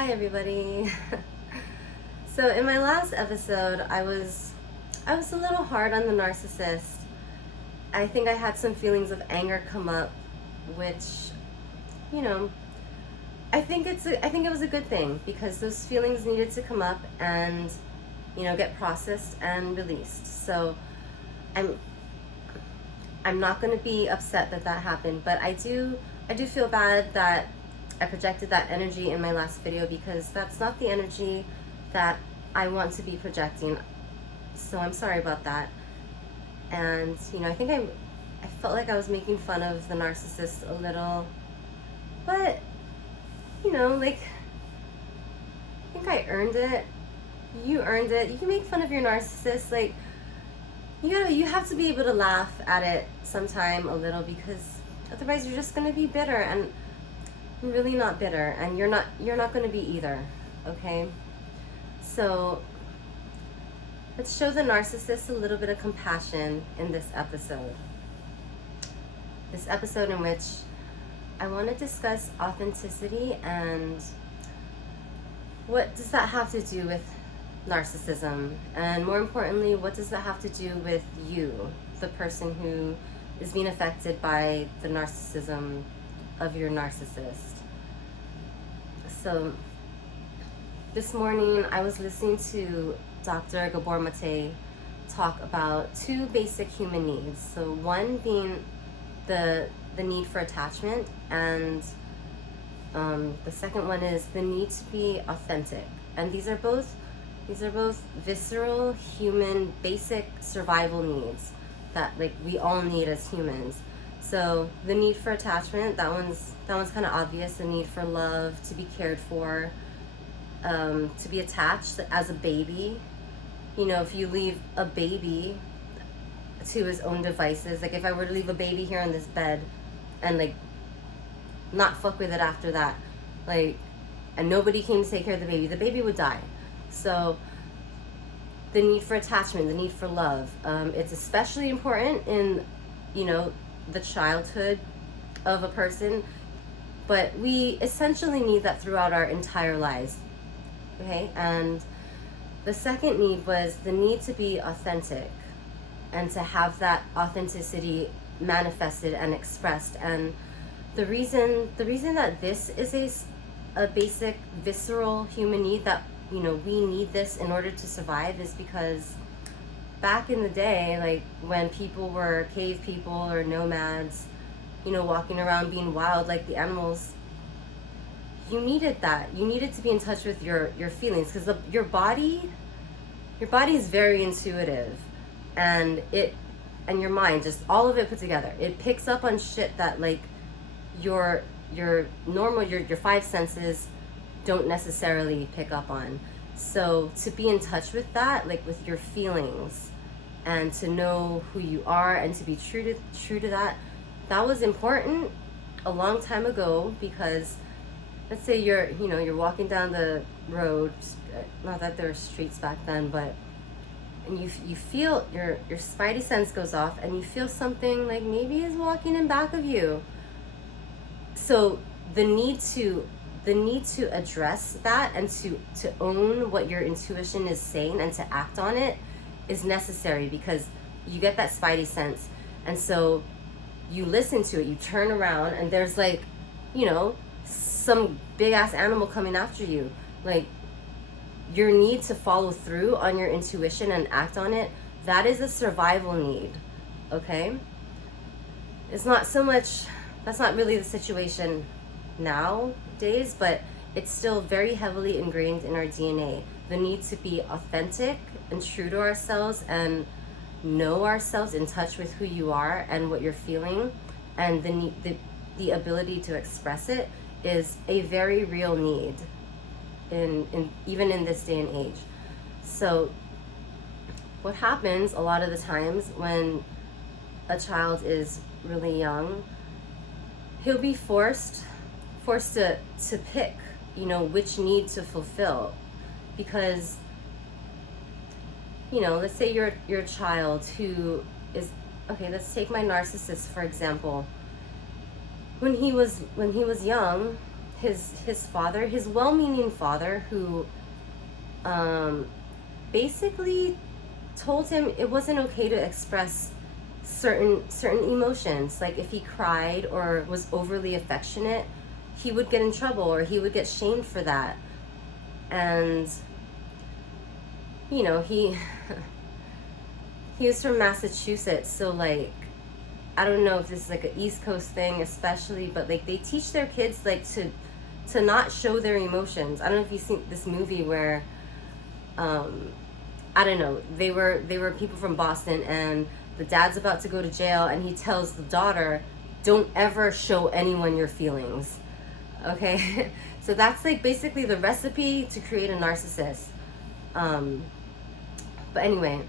Hi everybody. So in my last episode, I was a little hard on the narcissist. I think I had some feelings of anger come up, which, you know, I think it was a good thing because those feelings needed to come up and, get processed and released. So I'm not going to be upset that that happened, but I do feel bad that I projected that energy in my last video because that's not the energy that I want to be projecting. So I'm sorry about that. And I think I felt like I was making fun of the narcissist a little, but like, I think I earned it. You earned it. You can make fun of your narcissist, like, you have to be able to laugh at it sometime a little, because otherwise you're just going to be bitter, and I'm really not bitter, and you're not going to be either. Okay, so let's show the narcissist a little bit of compassion in this episode in which I want to discuss authenticity and what does that have to do with narcissism, and more importantly, what does that have to do with you, the person who is being affected by the narcissism of your narcissist. So this morning I was listening to Dr. Gabor Mate talk about two basic human needs. So one being the need for attachment, and the second one is the need to be authentic. And these are both visceral, human, basic survival needs that, like, we all need as humans. So the need for attachment, that one's kind of obvious. The need for love, to be cared for, to be attached as a baby. If you leave a baby to his own devices, like if I were to leave a baby here on this bed and like not fuck with it after that, like, and nobody came to take care of the baby would die. So the need for attachment, the need for love, it's especially important in the childhood of a person, but we essentially need that throughout our entire lives. Okay, and the second need was the need to be authentic and to have that authenticity manifested and expressed. And the reason that this is a basic visceral human need, that we need this in order to survive, is because back in the day, like when people were cave people or nomads, walking around being wild like the animals, you needed that. You needed to be in touch with your feelings, because your body is very intuitive, and your mind, just all of it put together, it picks up on shit that, like, your normal your five senses don't necessarily pick up on. So to be in touch with that, like with your feelings, and to know who you are and to be true to that was important a long time ago. Because let's say you're walking down the road, not that there were streets back then, but and you feel your spidey sense goes off, and you feel something like maybe is walking in back of you. So the need to address that and to own what your intuition is saying and to act on it is necessary, because you get that spidey sense, and so you listen to it, you turn around, and there's like some big ass animal coming after you. Like, your need to follow through on your intuition and act on it, that is a survival need. Okay, it's not so much, that's not really the situation nowadays, but it's still very heavily ingrained in our DNA. The need to be authentic and true to ourselves and know ourselves, in touch with who you are and what you're feeling, and the ability to express it is a very real need in even in this day and age. So what happens a lot of the times when a child is really young, he'll be forced to pick which need to fulfill, because let's say you're a child who is, okay, let's take my narcissist for example. When he was young, his father, his well-meaning father, who basically told him it wasn't okay to express certain emotions. Like if he cried or was overly affectionate, he would get in trouble or he would get shamed for that. And you know, he he was from Massachusetts, so like I don't know if this is like an East Coast thing especially, but like they teach their kids like to not show their emotions. I don't know if you've seen this movie where I don't know, they were people from Boston, and the dad's about to go to jail, and he tells the daughter, don't ever show anyone your feelings. Okay? So that's like basically the recipe to create a narcissist. But anyway,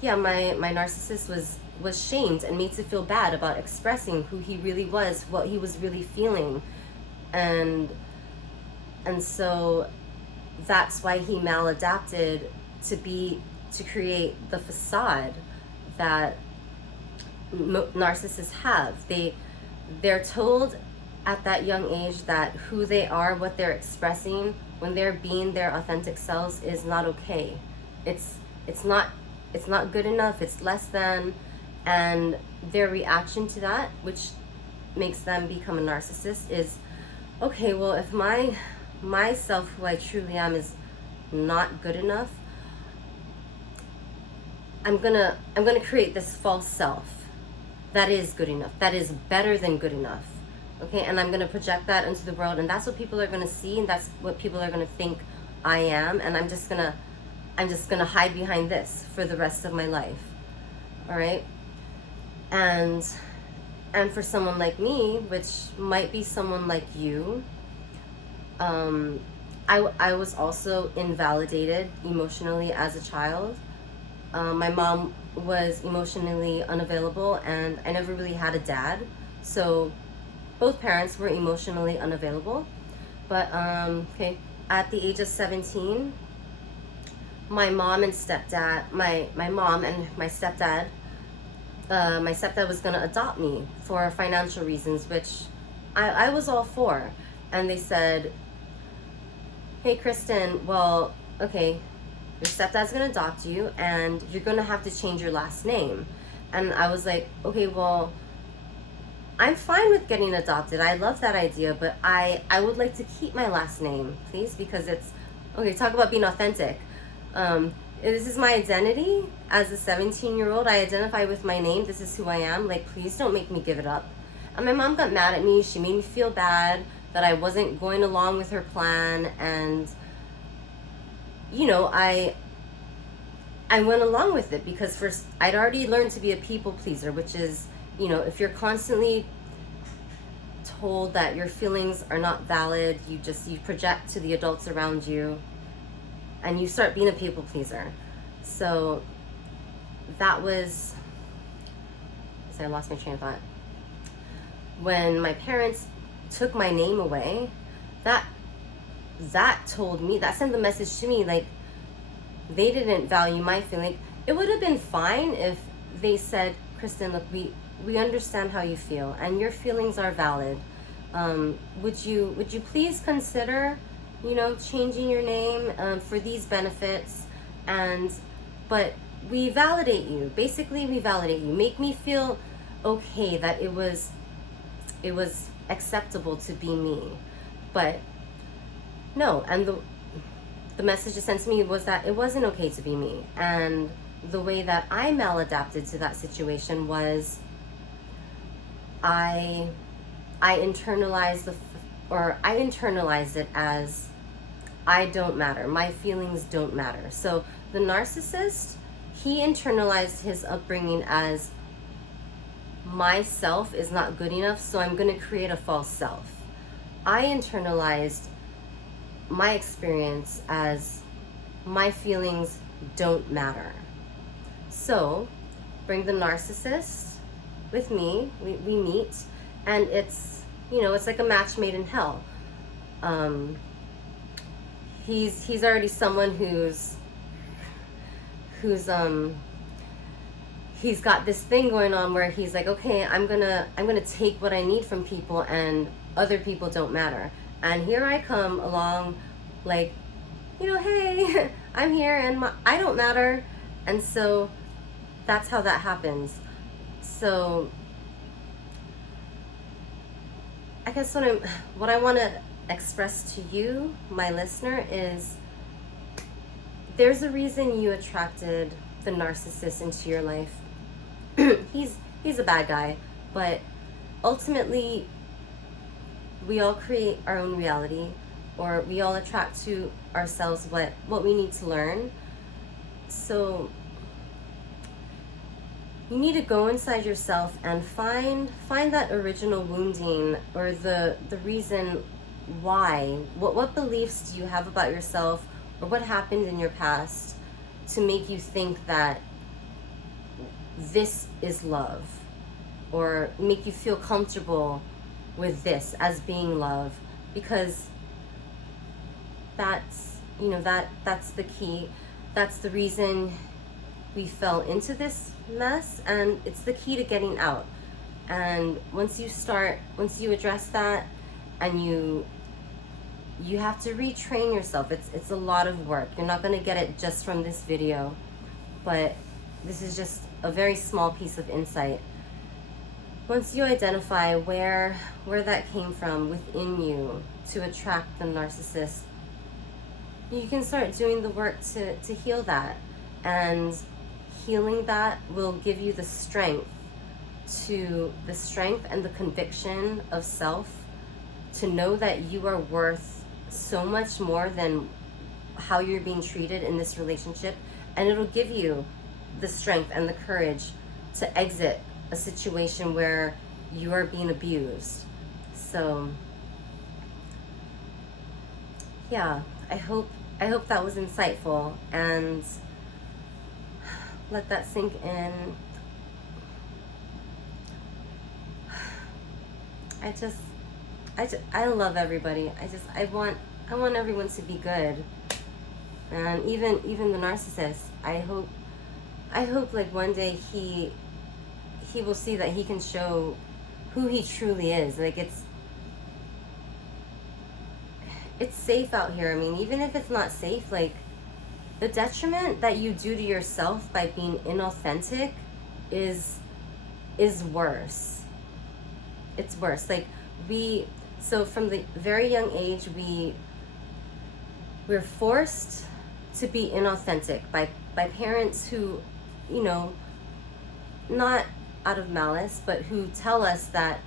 yeah, my narcissist was shamed and made to feel bad about expressing who he really was, what he was really feeling. And so that's why he maladapted to create the facade that narcissists have. They're told at that young age that who they are, what they're expressing, when they're being their authentic selves, is not okay. It's not good enough. It's less than, and their reaction to that, which makes them become a narcissist, is okay. Well, if myself, who I truly am, is not good enough, I'm gonna create this false self that is good enough, that is better than good enough. Okay, and I'm gonna project that into the world, and that's what people are gonna see, and that's what people are gonna think I am, and I'm just gonna hide behind this for the rest of my life. All right, and for someone like me, which might be someone like you, I was also invalidated emotionally as a child. My mom was emotionally unavailable, and I never really had a dad, so both parents were emotionally unavailable. But okay, at the age of 17, my mom and stepdad, my mom and my stepdad was gonna adopt me for financial reasons, which I was all for. And they said, hey Kristen, well, okay, your stepdad's gonna adopt you and you're gonna have to change your last name. And I was like, okay, well, I'm fine with getting adopted. I love that idea, but I would like to keep my last name, please, because it's, okay, talk about being authentic. This is my identity as a 17-year-old. I identify with my name. This is who I am. Like, please don't make me give it up. And my mom got mad at me. She made me feel bad that I wasn't going along with her plan. And, you know, I went along with it because first I'd already learned to be a people pleaser, which is, you know, if you're constantly told that your feelings are not valid, you project to the adults around you, and you start being a people pleaser. So that was, so I lost my train of thought. When my parents took my name away, that told me, that sent the message to me, like, they didn't value my feeling. It would have been fine if they said, Kristen, look, we understand how you feel and your feelings are valid. Would you please consider, you know, changing your name for these benefits, but we validate you. Basically, we validate you. Make me feel okay that it was acceptable to be me. But no, and the message it sent to me was that it wasn't okay to be me. And the way that I maladapted to that situation was I internalized it as I don't matter. My feelings don't matter. So the narcissist, he internalized his upbringing as myself is not good enough, so I'm going to create a false self. I internalized my experience as my feelings don't matter. So bring the narcissist with me, we meet, and it's, you know, it's like a match made in hell. He's already someone who's he's got this thing going on where he's like, okay, I'm gonna take what I need from people, and other people don't matter. And here I come along, like, hey, I'm here and I don't matter. And so that's how that happens. So I guess what I want to express to you, my listener, is there's a reason you attracted the narcissist into your life. he's a bad guy, but ultimately we all create our own reality, or we all attract to ourselves what we need to learn. So you need to go inside yourself and find that original wounding, or the reason why. What beliefs do you have about yourself, or what happened in your past to make you think that this is love, or make you feel comfortable with this as being love? Because that's that's the key. That's the reason we fell into this mess, and it's the key to getting out. And once you address that, and you have to retrain yourself. It's a lot of work. You're not going to get it just from this video, but this is just a very small piece of insight. Once you identify where that came from within you to attract the narcissist, you can start doing the work to heal that. And healing that will give you the strength and the conviction of self to know that you are worth so much more than how you're being treated in this relationship. And it'll give you the strength and the courage to exit a situation where you are being abused. So yeah, I hope that was insightful, and let that sink in. I love everybody. I want everyone to be good. And even the narcissist, I hope like one day he will see that he can show who he truly is. Like, it's safe out here. I mean, even if it's not safe, like, the detriment that you do to yourself by being inauthentic is worse. It's worse. Like, so from the very young age, we're forced to be inauthentic by parents who, not out of malice, but who tell us that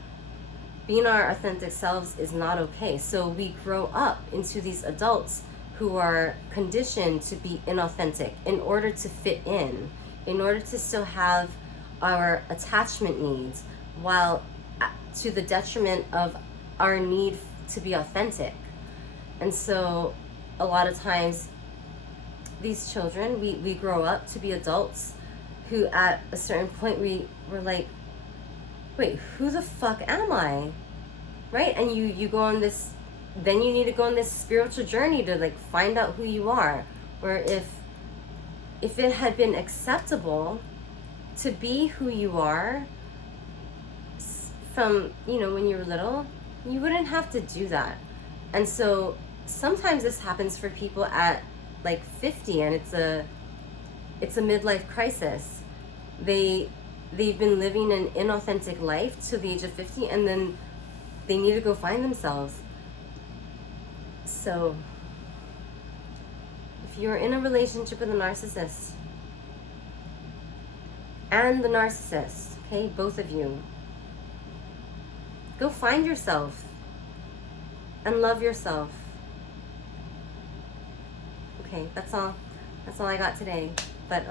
being our authentic selves is not okay. So we grow up into these adults who are conditioned to be inauthentic in order to fit in order to still have our attachment needs, while to the detriment of our need to be authentic. And so a lot of times these children, we grow up to be adults who at a certain point we're like, wait, who the fuck am I? Right? And you go on this, then you need to go on this spiritual journey to like find out who you are. Or if it had been acceptable to be who you are from, when you were little, you wouldn't have to do that. And so sometimes this happens for people at like 50, and it's a midlife crisis. They've been living an inauthentic life to the age of 50, and then they need to go find themselves. So if you're in a relationship with a narcissist and the narcissist, okay, both of you, go find yourself and love yourself. Okay, that's all I got today. But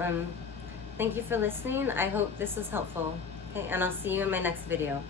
thank you for listening. I hope this was helpful. Okay, and I'll see you in my next video.